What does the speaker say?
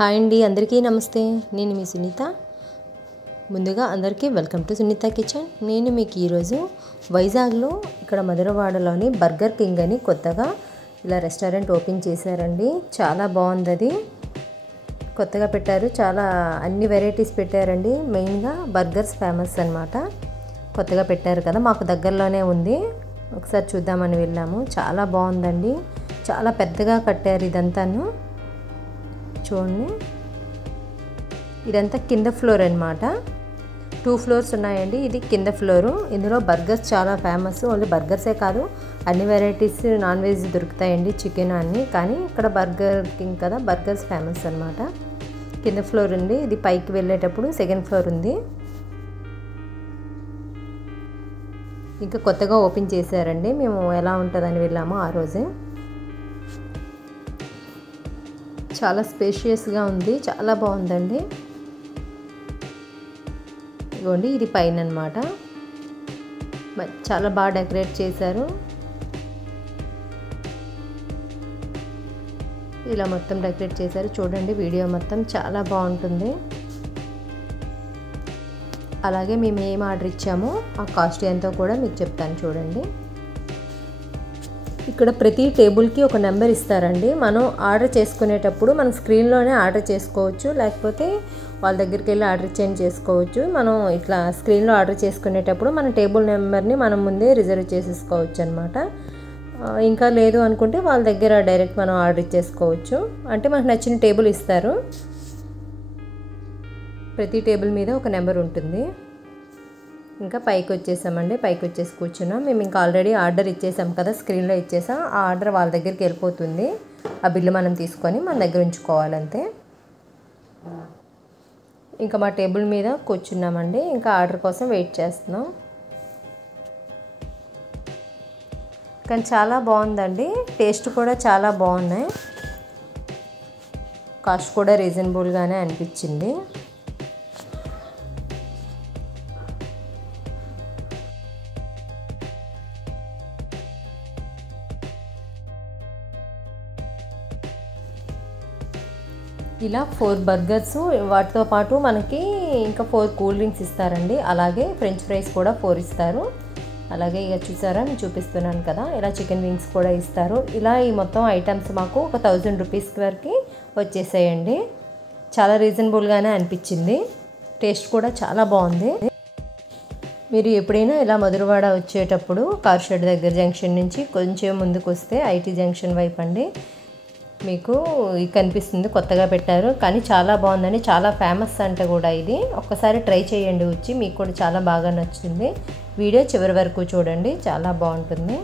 Hi అండి, అందరికీ నమస్తే. నేను మీ సునీత. ముందుగా అందరికీ వెల్కమ్ టు సునీత కిచెన్. నేను మీకు ఈరోజు వైజాగ్లో ఇక్కడ మధురవాడలోని బర్గర్ కింగ్ అని కొత్తగా ఇలా రెస్టారెంట్ ఓపెన్ చేశారండి. చాలా బాగుంది. అది కొత్తగా పెట్టారు. చాలా అన్ని వెరైటీస్ పెట్టారండి. మెయిన్గా బర్గర్స్ ఫేమస్ అన్నమాట. కొత్తగా పెట్టారు కదా, మాకు దగ్గరలోనే ఉంది. ఒకసారి చూద్దామని వెళ్ళాము. చాలా బాగుందండి. చాలా పెద్దగా కట్టారు ఇదంతాను. చూడండి, ఇదంతా కింద ఫ్లోర్ అన్నమాట. 2 ఫ్లోర్స్ ఉన్నాయండి. ఇది కింద ఫ్లోరు. ఇందులో బర్గర్స్ చాలా ఫేమస్. ఓన్లీ బర్గర్సే కాదు, అన్ని వెరైటీస్ నాన్ వెజ్ దొరుకుతాయండి, చికెన్ అన్నీ. కానీ ఇక్కడ బర్గర్ కింగ్ కదా, బర్గర్స్ ఫేమస్ అన్నమాట. కింద ఫ్లోర్ ఉంది. ఇది పైకి వెళ్ళేటప్పుడు సెకండ్ ఫ్లోర్ ఉంది. ఇంకా కొత్తగా ఓపెన్ చేశారండి. మేము ఎలా ఉంటుందని వెళ్ళాము ఆ రోజే. చాలా స్పేషియస్గా ఉంది. చాలా బాగుందండి. ఇదిగోండి, ఇది పైన అన్నమాట. చాలా బాగా డెకరేట్ చేశారు. ఇలా మొత్తం డెకరేట్ చేశారు. చూడండి, వీడియో మొత్తం చాలా బాగుంటుంది. అలాగే మేము ఏం ఆర్డర్ ఇచ్చామో ఆ కాస్ట్ ఎంతో కూడా మీకు చెప్తాను. చూడండి, ఇక్కడ ప్రతి టేబుల్కి ఒక నెంబర్ ఇస్తారండి. మనం ఆర్డర్ చేసుకునేటప్పుడు మనం స్క్రీన్లోనే ఆర్డర్ చేసుకోవచ్చు, లేకపోతే వాళ్ళ దగ్గరికి వెళ్ళి ఆర్డర్ చేంజ్ చేసుకోవచ్చు. మనం ఇట్లా స్క్రీన్లో ఆర్డర్ చేసుకునేటప్పుడు మన టేబుల్ నెంబర్ని మనం ముందే రిజర్వ్ చేసేసుకోవచ్చు అనమాట. ఇంకా లేదు అనుకుంటే వాళ్ళ దగ్గర డైరెక్ట్ మనం ఆర్డర్ ఇచ్చేసుకోవచ్చు. అంటే మనకు నచ్చిన టేబుల్ ఇస్తారు. ప్రతి టేబుల్ మీద ఒక నెంబర్ ఉంటుంది. ఇంకా పైకి వచ్చేసామండి. పైకి వచ్చేసి కూర్చున్నాం. మేము ఇంకా ఆల్రెడీ ఆర్డర్ ఇచ్చేసాం కదా, స్క్రీన్లో ఇచ్చేసాం. ఆ ఆర్డర్ వాళ్ళ దగ్గరికి వెళ్ళిపోతుంది. ఆ బిల్లు మనం తీసుకొని మన దగ్గర ఉంచుకోవాలంతే. ఇంకా మా టేబుల్ మీద కూర్చున్నామండి. ఇంకా ఆర్డర్ కోసం వెయిట్ చేస్తున్నాం. కానీ చాలా బాగుందండి. టేస్ట్ కూడా చాలా బాగున్నాయి. కాస్ట్ కూడా రీజనబుల్గానే అనిపించింది. ఇలా 4 బర్గర్స్, వాటితో పాటు మనకి ఇంకా 4 కూల్ డ్రింక్స్ ఇస్తారండి. అలాగే ఫ్రెంచ్ ఫ్రైస్ కూడా 4 ఇస్తారు. అలాగే ఇక చూసారా, నేను చూపిస్తున్నాను కదా, ఇలా చికెన్ వింగ్స్ కూడా ఇస్తారు. ఇలా ఈ మొత్తం ఐటమ్స్ మాకు ఒక 1000 రూపీస్ వరకు వచ్చేసాయండి. చాలా రీజనబుల్గానే అనిపించింది. టేస్ట్ కూడా చాలా బాగుంది. మీరు ఎప్పుడైనా ఇలా మధురవాడ వచ్చేటప్పుడు కార్ షెడ్ దగ్గర జంక్షన్ నుంచి కొంచెం ముందుకు వస్తే ఐటీ జంక్షన్ వైపు అండి, మీకు కనిపిస్తుంది. కొత్తగా పెట్టారు కానీ చాలా బాగుందండి. చాలా ఫేమస్ అంట కూడా ఇది. ఒక్కసారి ట్రై చేయండి వచ్చి, మీకు కూడా చాలా బాగా నచ్చుతుంది. వీడియో చివరి వరకు చూడండి, చాలా బాగుంటుంది.